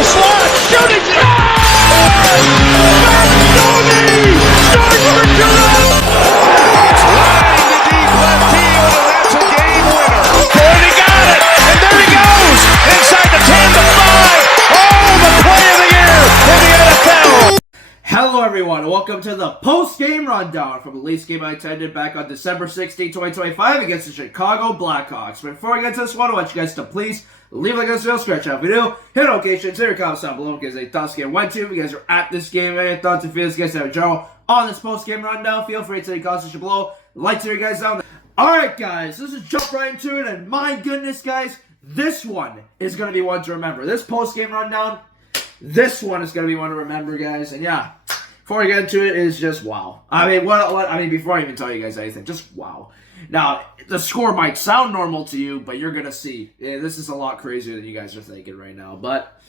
the slot, shooting shot! Bertoni scores for Toronto! It's riding the deep left field, and that's a game winner. Ford, he got it, and there he goes, inside the 10 to 5. Oh, the play of the year in the NFL! Hello everyone, welcome to the post-game rundown from the Leafs game I attended back on December 16, 2025 against the Chicago Blackhawks. But before I get to this one, I want you guys to please leave a like on this video, scratch out video, hit notifications, hit your comments down below because they thought this game went to. If you guys are at this game, any thoughts and feelings you guys have in general on this post-game rundown, feel free to leave comments below. Like to hear you guys down there. Alright guys, let's just jump right into it, and my goodness guys, this one is going to be one to remember. This post-game rundown, this one is going to be one to remember, guys, and yeah. Before I get into it, is just wow. I mean, before I even tell you guys anything, just wow. Now, the score might sound normal to you, but you're going to see. This is a lot crazier than you guys are thinking right now. But,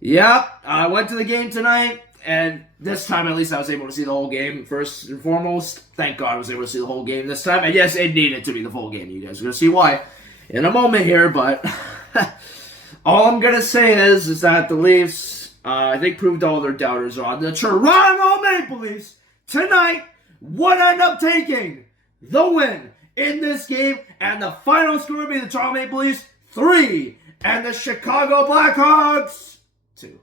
yeah, I went to the game tonight, and this time at least I was able to see the whole game, first and foremost. Thank God I was able to see the whole game this time. And yes, it needed to be the full game. You guys are going to see why in a moment here, but all I'm going to say is that the Leafs, I think, proved all their doubters wrong. The Toronto Maple Leafs tonight would end up taking the win in this game, and the final score would be the Toronto Maple Leafs 3 and the Chicago Blackhawks 2.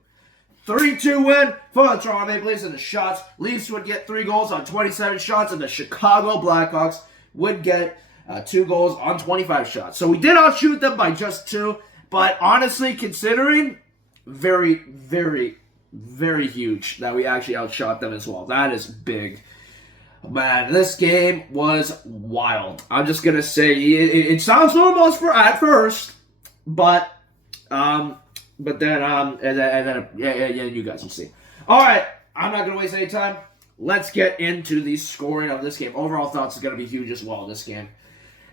3-2 win for the Toronto Maple Leafs, and the shots. Leafs would get 3 goals on 27 shots, and the Chicago Blackhawks would get 2 goals on 25 shots. So we did outshoot them by just 2, but honestly, considering, very, very, very huge that we actually outshot them as well. That is big. Man, this game was wild. I'm just going to say, it sounds normal at first, but then, you guys will see. Alright, I'm not going to waste any time. Let's get into the scoring of this game. Overall thoughts is going to be huge as well, this game.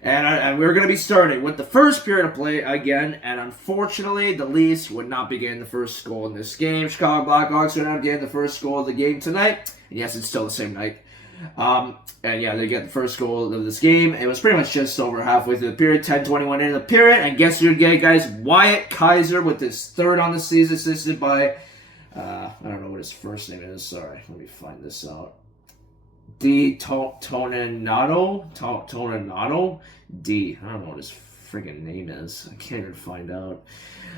And we're going to be starting with the first period of play again, and unfortunately, the Leafs would not be getting the first goal in this game. Chicago Blackhawks would not get the first goal of the game tonight. And yes, it's still the same night. And yeah, they get the first goal of this game. It was pretty much just over halfway through the period, 10:21 into the period. And guess who again, guys? Wyatt Kaiser with his 3rd on the season, assisted by, I don't know what his first name is. Sorry, let me find this out. Toninato? D. I don't know what his friggin' name is. I can't even find out.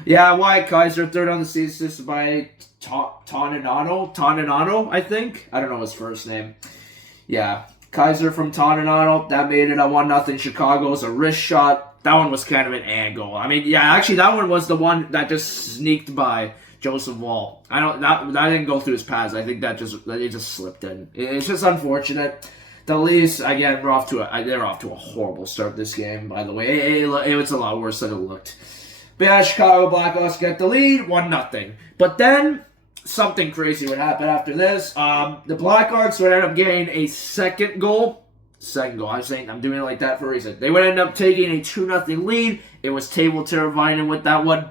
Yeah, Wyatt Kaiser, 3rd on the season, assisted by Toninato, I think. I don't know his first name. Yeah, Kaiser from Toninato. That made it a 1-0 Chicago. It was a wrist shot. That one was kind of an angle. I mean, yeah, actually, that one was the one that just sneaked by Joseph Wall. That didn't go through his pads. I think it just slipped in. It's just unfortunate. The Leafs, again, they're off to a horrible start this game, by the way. It was a lot worse than it looked. But yeah, Chicago Blackhawks get the lead, 1-0. But then something crazy would happen after this. The Blackhawks would end up getting a second goal. I'm doing it like that for a reason. They would end up taking a 2-0 lead. It was Teuvo Teravainen with that one.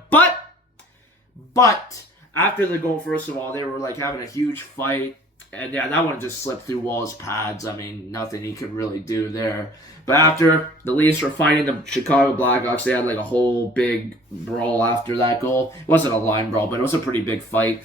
But after the goal, first of all, they were like having a huge fight. And yeah, that one just slipped through Wall's pads. I mean, nothing he could really do there. But after the Leafs were fighting the Chicago Blackhawks, they had like a whole big brawl after that goal. It wasn't a line brawl, but it was a pretty big fight.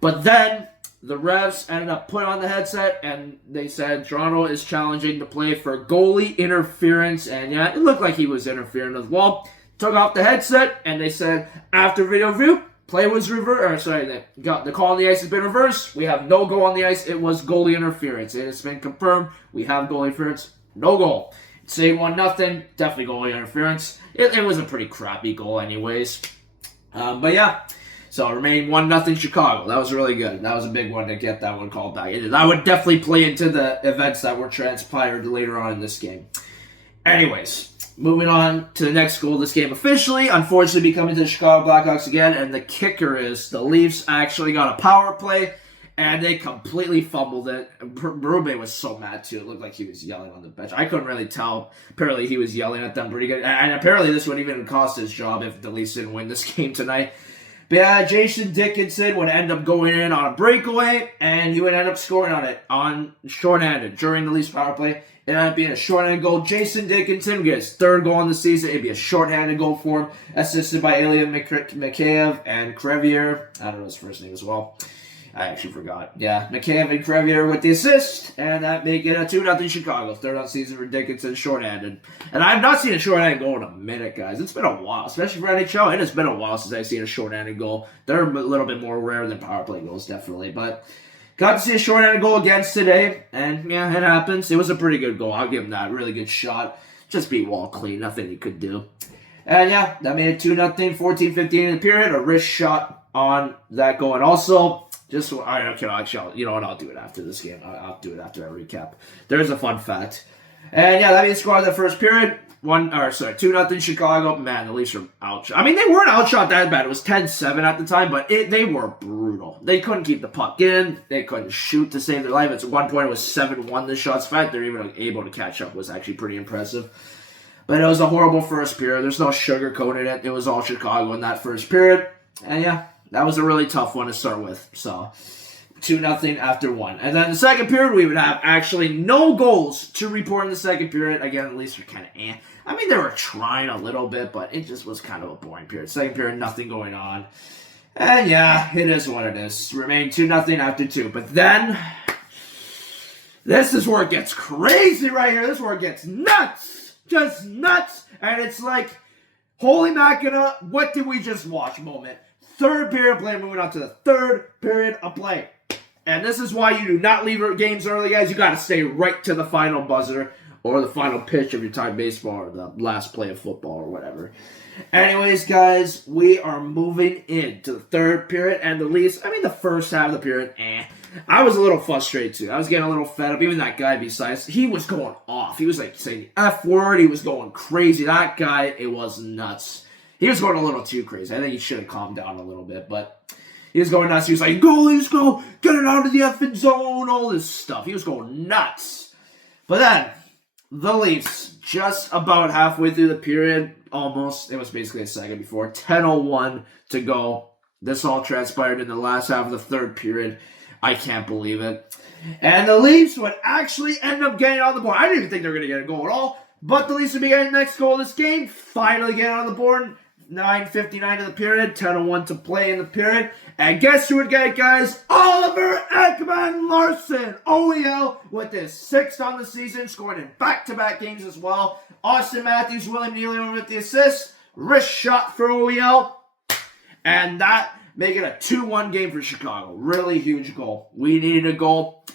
But then the refs ended up putting on the headset, and they said Toronto is challenging the play for goalie interference. And yeah, it looked like he was interfering with Wall. Took off the headset, and they said, after video review, play was reversed. The call on the ice has been reversed. We have no goal on the ice. It was goalie interference. It has been confirmed. We have goalie interference. No goal. Say 1-0. Definitely goalie interference. It was a pretty crappy goal anyways. But yeah. So it remained 1-0 Chicago. That was really good. That was a big one to get that one called back. That would definitely play into the events that were transpired later on in this game. Anyways. Moving on to the next goal of this game officially, unfortunately becoming to the Chicago Blackhawks again, and the kicker is the Leafs actually got a power play, and they completely fumbled it. Berube was so mad too. It looked like he was yelling on the bench. I couldn't really tell. Apparently he was yelling at them pretty good, and apparently this would even cost his job if the Leafs didn't win this game tonight. But yeah, Jason Dickinson would end up going in on a breakaway, and he would end up scoring on it on shorthanded during the Leafs power play. It ended up being a shorthanded goal. Jason Dickinson would get his third goal in the season. It'd be a shorthanded goal for him, assisted by Ilya Mikheyev and Crevier. I don't know his first name as well. I actually forgot. Yeah, Mikheyev and Crevier with the assist, and that make it a 2-0 Chicago. Third on season for Dickinson, shorthanded. And I've not seen a shorthanded goal in a minute, guys. It's been a while, especially for NHL. It has been a while since I've seen a shorthanded goal. They're a little bit more rare than power play goals, definitely. But got to see a shorthanded goal against today, and yeah, it happens. It was a pretty good goal. I'll give him that. Really good shot. Just beat Wall clean. Nothing he could do. And yeah, that made it 2-0, 14-15 in the period. A wrist shot on that goal. And also, actually, you know what? I'll do it after this game. I'll do it after I recap. There's a fun fact. And yeah, that means scored the first period. 2-0 Chicago. Man, the Leafs were outshot. I mean, they weren't outshot that bad. It was 10-7 at the time, but they were brutal. They couldn't keep the puck in. They couldn't shoot to save their life. At one point, it was 7-1 the shots. The fact they're even able to catch up was actually pretty impressive. But it was a horrible first period. There's no sugarcoating it. It was all Chicago in that first period. And yeah, that was a really tough one to start with. So, 2-0 after one. And then the second period, we would have actually no goals to report in the second period. Again, at least we're kind of I mean, they were trying a little bit, but it just was kind of a boring period. Second period, nothing going on. And yeah, it is what it is. Remain 2-0 after two. But then, this is where it gets crazy right here. This is where it gets nuts. Just nuts. And it's like, holy mackerel, what did we just watch moment? Third period play, moving on to the third period of play. And this is why you do not leave games early, guys. You got to stay right to the final buzzer or the final pitch of your time baseball or the last play of football or whatever. Anyways, guys, we are moving into the third period. And the Leafs, the first half of the period, I was a little frustrated too. I was getting a little fed up. Even that guy besides, he was going off. He was like saying the F word. He was going crazy. That guy, it was nuts. He was going a little too crazy. I think he should have calmed down a little bit, but he was going nuts. He was like, goalies, go, get it out of the effing zone, all this stuff. He was going nuts. But then, the Leafs, just about halfway through the period, almost, it was basically a second before, 10:01 to go. This all transpired in the last half of the third period. I can't believe it. And the Leafs would actually end up getting on the board. I didn't even think they were going to get a goal at all, but the Leafs would be getting the next goal of this game. Finally getting on the board. 9:59 of the period, 10:01 to play in the period. And guess who would get it, guys? Oliver Ekman-Larsson, OEL, with his 6th on the season, scoring in back-to-back games as well. Austin Matthews, William Nylander with the assist. Wrist shot for OEL. And that make it a 2-1 game for Chicago. Really huge goal. We needed a goal.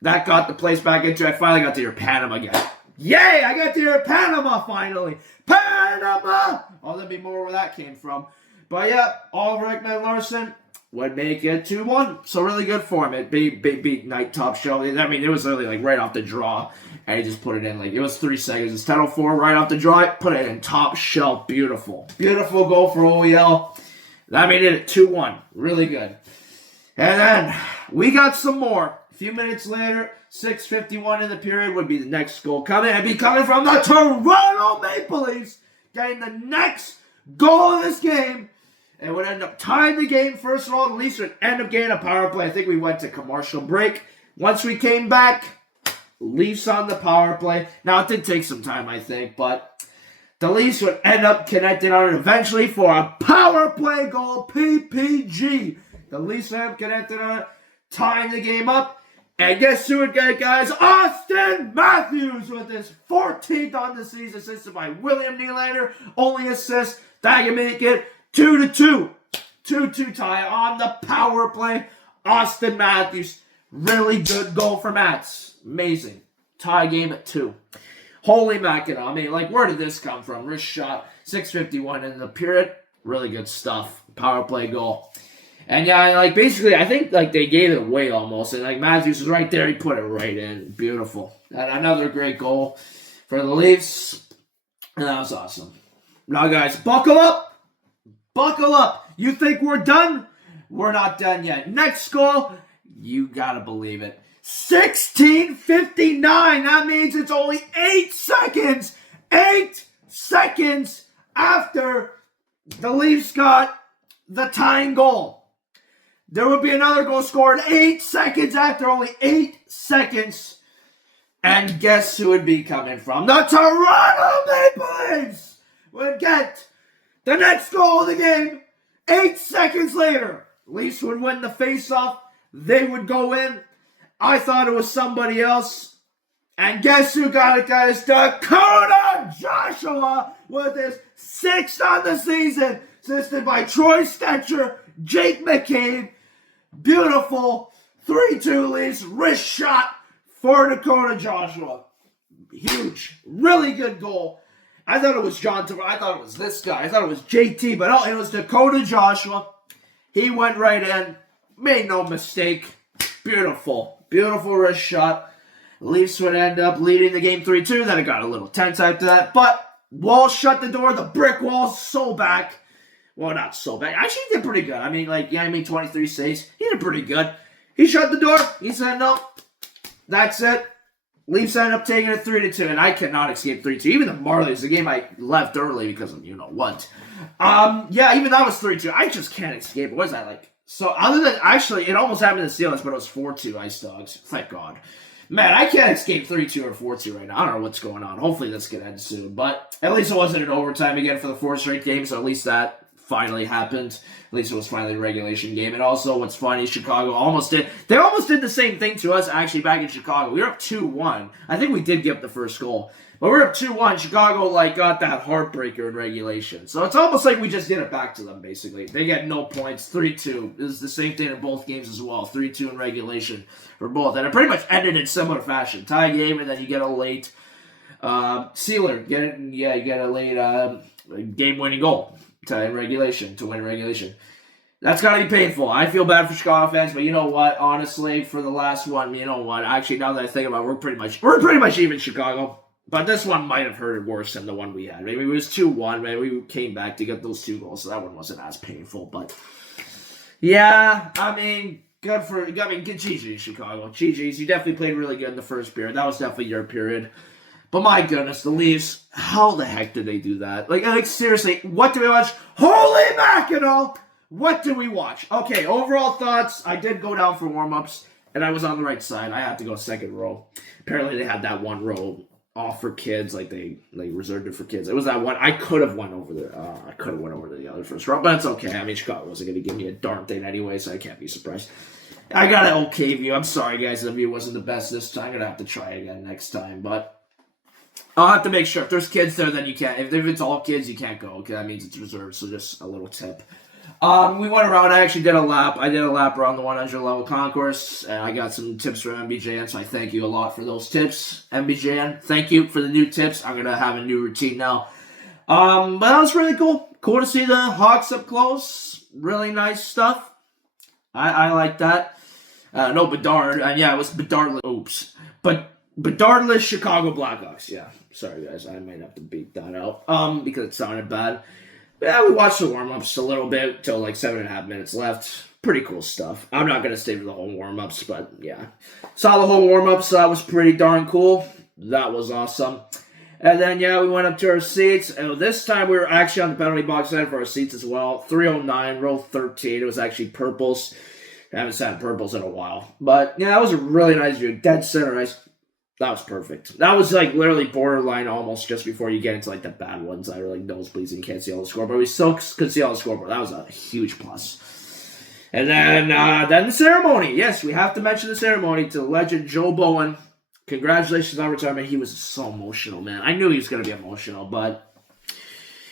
That got the place back into it. I finally got to hear Panama again. Yay! I got to hear Panama finally. Panama! Oh, there'll be more where that came from. But yeah, Oliver Ekman-Larsson would make it 2-1. So really good for him. It beat Night Top Show. I mean, it was literally like right off the draw. And he just put it in like, it was 3 seconds. It's 10:04 right off the draw. Put it in top shelf. Beautiful. Beautiful goal for OEL. That made it 2-1. Really good. And then we got some more. A few minutes later, 6:51 in the period would be the next goal coming. It'd be coming from the Toronto Maple Leafs. Getting the next goal of this game. It would end up tying the game. First of all, the Leafs would end up getting a power play. I think we went to commercial break. Once we came back, Leafs on the power play. Now, it did take some time, I think, but the Leafs would end up connecting on it eventually for a power play goal, PPG. The Leafs would end up connecting on it, tying the game up. And guess who would get it, guys? Austin Matthews with his 14th on the season, assisted by William Nylander. Only assist. That can make it 2-2. 2-2 tie on the power play. Austin Matthews. Really good goal for Mats. Amazing. Tie game at 2. Holy mackerel. Where did this come from? Wrist shot. 6:51 in the period. Really good stuff. Power play goal. And yeah, basically, I think, they gave it away almost. And, Matthews was right there. He put it right in. Beautiful. And another great goal for the Leafs. And that was awesome. Now, guys, buckle up. Buckle up. You think we're done? We're not done yet. Next goal, you gotta believe it. 16:59. That means it's only 8 seconds. 8 seconds after the Leafs got the tying goal. There would be another goal scored 8 seconds after, only 8 seconds. And guess who would be coming from? The Toronto Maple Leafs would get the next goal of the game. 8 seconds later, Leafs would win the faceoff. They would go in. I thought it was somebody else. And guess who got it, guys? Dakota Joshua with his 6th on the season. Assisted by Troy Stetcher, Jake McCabe. Beautiful 3-2 Leafs. Wrist shot for Dakota Joshua. Huge. Really good goal. I thought it was John Tavares. I thought it was this guy. I thought it was JT, but no, it was Dakota Joshua. He went right in. Made no mistake. Beautiful. Beautiful wrist shot. Leafs would end up leading the game 3-2. Then it got a little tense after that. But Wall shut the door. The brick wall so back. Well, not so back. Actually, he did pretty good. I mean, 23 saves. He did pretty good. He shut the door. He said, no, that's it. Leafs ended up taking it 3-2, and I cannot escape 3-2. Even the Marlies, the game I left early because of you-know-what. Yeah, even that was 3-2. I just can't escape it. What is that, So, other than, actually, it almost happened to the Steelers, but it was 4-2 Ice Dogs. Thank God. Man, I can't escape 3-2 or 4-2 right now. I don't know what's going on. Hopefully this can end soon. But at least it wasn't an overtime again for the 4th straight game, so at least that finally happened. At least it was finally a regulation game. And also, what's funny, Chicago almost did the same thing to us, actually, back in Chicago. We were up 2-1. I think we did give up the first goal. But we were up 2-1. Chicago, got that heartbreaker in regulation. So it's almost like we just did it back to them, basically. They get no points. 3-2. It was the same thing in both games as well. 3-2 in regulation for both. And it pretty much ended in similar fashion. Tie game, and then you get a late sealer. You get a late game-winning goal to win regulation. That's gotta be painful. I feel bad for Chicago fans, but you know what? Honestly, for the last one, you know what? Actually, now that I think about it, we're pretty much even Chicago. But this one might have hurted worse than the one we had. Maybe it was 2-1. Maybe we came back to get those 2 goals, so that one wasn't as painful. But yeah, GG's Chicago. GG's. You definitely played really good in the first period. That was definitely your period. But my goodness, the Leafs, how the heck did they do that? Seriously, what do we watch? Holy mackerel! What do we watch? Okay, overall thoughts. I did go down for warm-ups, and I was on the right side. I had to go second row. Apparently, they had that one row off for kids, they reserved it for kids. It was that one. I could have went over the other first row, but it's okay. I mean, Chicago wasn't going to give me a darn thing anyway, so I can't be surprised. I got an okay view. I'm sorry, guys, the view wasn't the best this time. I'm going to have to try again next time, but I'll have to make sure. If there's kids there, then you can't. If it's all kids, you can't go. Okay, that means it's reserved, so just a little tip. We went around. I actually did a lap. I did a lap around the 100 level concourse, and I got some tips from MBJN, so I thank you a lot for those tips. MBJN, thank you for the new tips. I'm going to have a new routine now. But that was really cool. Cool to see the Hawks up close. Really nice stuff. I like that. No, Bedard. And yeah, it was Bedardless. Oops. But Bedardless Chicago Blackhawks. Yeah. Sorry, guys. I might have to beat that out. Because it sounded bad. Yeah, we watched the warm-ups a little bit till 7.5 minutes left. Pretty cool stuff. I'm not going to stay for the whole warm-ups, but yeah. Saw the whole warm-ups. That was pretty darn cool. That was awesome. And then, yeah, we went up to our seats. And this time we were actually on the penalty box side for our seats as well. 309, row 13. It was actually purples. I haven't sat in purples in a while. But, yeah, that was a really nice view. Dead center ice. That was perfect. That was literally borderline almost just before you get into the bad ones that are nosebleeds and you can't see all the scoreboard. But we still could see all the scoreboard. That was a huge plus. And then the ceremony. Yes, we have to mention the ceremony to legend Joe Bowen. Congratulations on retirement. He was so emotional, man. I knew he was going to be emotional, but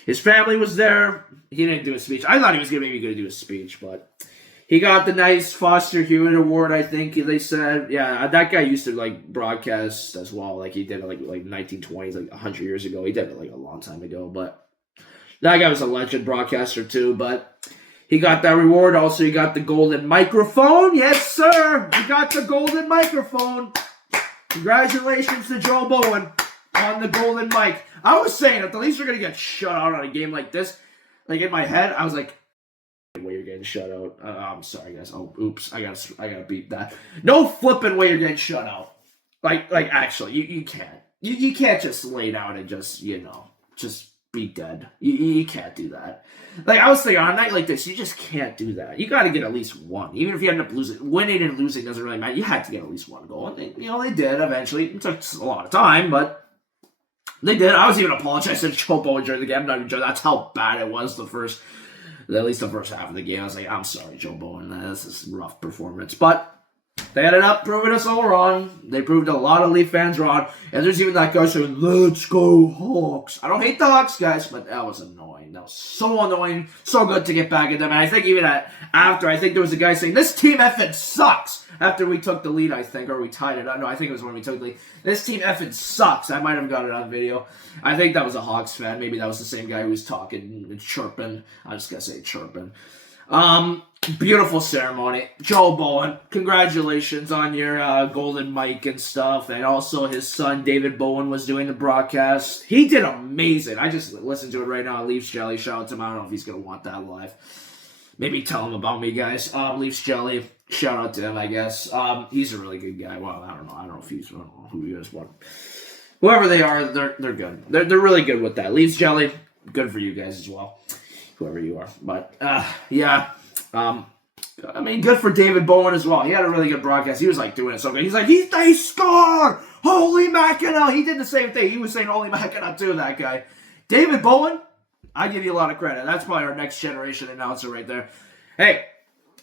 his family was there. He didn't do a speech. I thought he was maybe going to do a speech, but he got the nice Foster Hewitt Award, I think they said. Yeah, that guy used to broadcast as well. He did it 1920s, 100 years ago. He did it a long time ago, but that guy was a legend broadcaster too. But he got that reward. Also, he got the golden microphone. Yes, sir. He got the golden microphone. Congratulations to Joe Bowen on the golden mic. I was saying, if the Leafs are going to get shut out on a game like this, in my head, I was like, way you're getting shut out. I'm sorry, guys. Oh, oops. I gotta beat that. No flipping way you're getting shut out. Actually, you can't. You can't just lay down and just be dead. You can't do that. Like, I was thinking, on a night like this, you just can't do that. You got to get at least one. Even if you end up losing, winning and losing doesn't really matter. You had to get at least one goal. And they did eventually. It took a lot of time, but they did. I was even apologizing to Joe Bowen during the game. I'm not even joking. That's how bad it was at least the first half of the game. I was like, I'm sorry, Joe Bowen. This is a rough performance. But they ended up proving us all wrong. They proved a lot of Leaf fans wrong. And there's even that guy saying, let's go Hawks. I don't hate the Hawks, guys, but that was annoying. That was so annoying. So good to get back at them. And I think even after, I think there was a guy saying, this team effing sucks. After we took the lead, I think, or we tied it. No, I think it was when we took the lead. This team effing sucks. I might have got it on video. I think that was a Hawks fan. Maybe that was the same guy who was talking and chirping. I'm just going to say chirping. Beautiful ceremony. Joe Bowen, congratulations on your golden mic and stuff. And also his son, David Bowen, was doing the broadcast. He did amazing. I just listened to it right now. Leafs Jelly, shout out to him. I don't know if he's going to want that live. Maybe tell him about me, guys. Leafs Jelly, shout out to him, I guess. He's a really good guy. Well, I don't know who you guys want. Whoever they are, they're good. They're really good with that. Leafs Jelly, good for you guys as well. Whoever you are. But, yeah. I mean, good for David Bowen as well. He had a really good broadcast. He was like doing it so good. He's like, they scored! Holy Mackinac! He did the same thing. He was saying holy Mackinac too, that guy. David Bowen, I give you a lot of credit. That's probably our next generation announcer right there. Hey,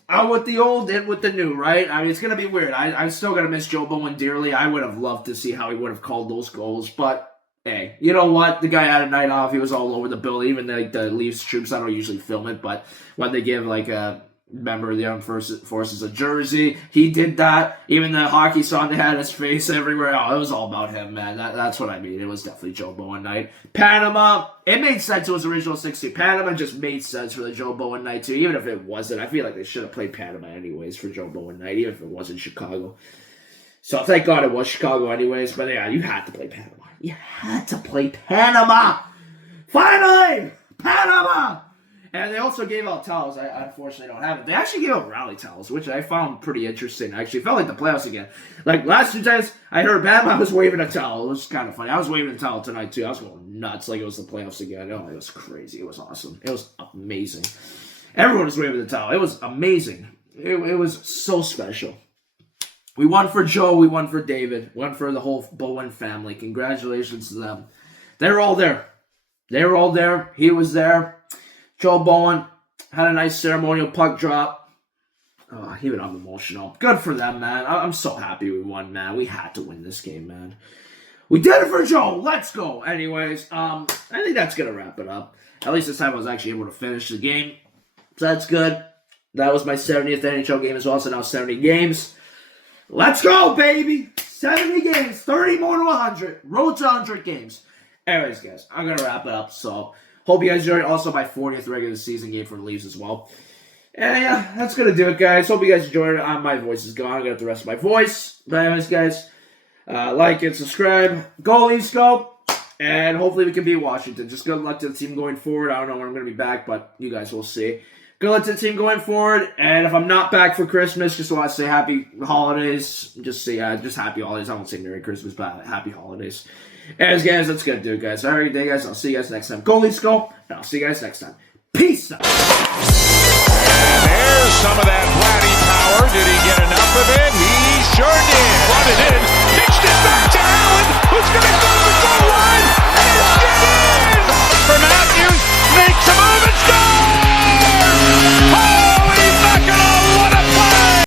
out with the old, in with the new, right? I mean, it's going to be weird. I'm still going to miss Joe Bowen dearly. I would have loved to see how he would have called those goals, but hey, you know what? The guy had a night off. He was all over the building. Even the Leafs troops, I don't usually film it, but when they give like a member of the armed forces a jersey, he did that. Even the hockey song, they had his face everywhere. Oh, it was all about him, man. That's what I mean. It was definitely Joe Bowen night. Panama, it made sense. It was original 60. Panama just made sense for the Joe Bowen night too. Even if it wasn't, I feel like they should have played Panama anyways for Joe Bowen night, even if it wasn't Chicago. So thank God it was Chicago anyways. But yeah, you had to play Panama. You had to play Panama. Finally, Panama. And they also gave out towels. I unfortunately don't have it. They actually gave out rally towels, which I found pretty interesting. Actually, it felt like the playoffs again. Like, last 2 times, I heard Bama was waving a towel. It was kind of funny. I was waving a towel tonight, too. I was going nuts like it was the playoffs again. Oh, it was crazy. It was awesome. It was amazing. Everyone was waving the towel. It was amazing. It was so special. We won for Joe. We won for David. Won for the whole Bowen family. Congratulations to them. They were all there. They were all there. He was there. Joe Bowen had a nice ceremonial puck drop. Oh, even I'm emotional. Good for them, man. I'm so happy we won, man. We had to win this game, man. We did it for Joe. Let's go. Anyways, I think that's going to wrap it up. At least this time I was actually able to finish the game. So that's good. That was my 70th NHL game as well, so now 70 games. Let's go, baby. 70 games. 30 more to 100. Road to 100 games. Anyways, guys, I'm going to wrap it up, so hope you guys enjoyed. Also, my 40th regular season game for the Leafs as well. And yeah, that's going to do it, guys. Hope you guys enjoyed it. My voice is gone. I got the rest of my voice. But anyways, guys, like and subscribe. Go Leafs, go. And hopefully we can beat Washington. Just good luck to the team going forward. I don't know when I'm going to be back, but you guys will see. Good luck to the team going forward. And if I'm not back for Christmas, just want to say happy holidays. Just say just happy holidays. I won't say Merry Christmas, but happy holidays. Anyways, guys, that's going to do it, guys. Have a great day, guys. I'll see you guys next time. Go Leafs, go. And I'll see you guys next time. Peace out. And there's some of that Vladdy power. Did he get enough of it? He sure did. Run it in.